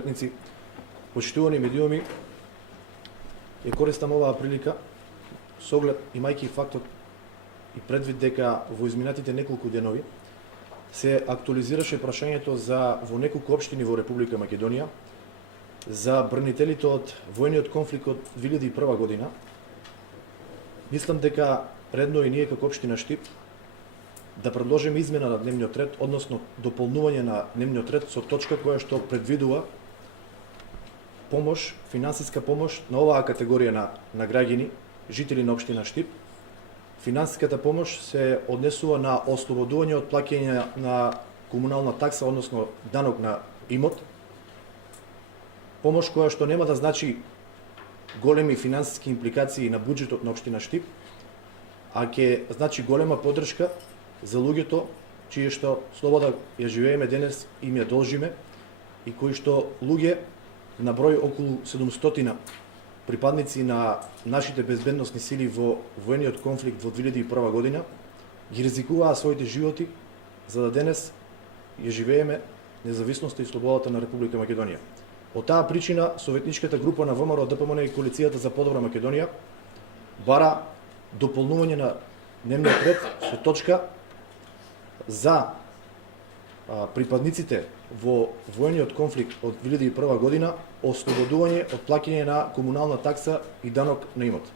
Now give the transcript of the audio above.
советници, почитувани медиуми, ја користам оваа прилика со оглед имајќи фактот и предвид дека во изминатите неколку денови се актуализираше прашањето за во неколку општини во Република Македонија за бранителите од војниот конфликт од 2001 година. Мислам дека редно и ние како општина Штип да предложиме измена на дневниот ред, односно дополнување на дневниот ред со точка која што предвидува помош, финансиска помош на оваа категорија на граѓани, жители на општина Штип. Финансиската помош се однесува на ослободување од плаќање на комунална такса, односно данок на имот. Помош која што нема да значи големи финансиски импликации на буџетот на општина Штип, а ќе значи голема поддршка за луѓето чие што слобода ја живееме денес им ја должиме и кои што луѓе на број околу 700 припадници на нашите безбедносни сили во војниот конфликт во 2001 година ги ризикуваа своите животи за да денес ја живееме независноста и слободата на Република Македонија. Од таа причина советничката група на ВМРО ДПМН и коалицијата за подобра Македонија бара дополнување на дневниот ред со точка за припадниците во војниот конфликт од 2001 година, ослободување од плаќање на комунална такса и данок на имот.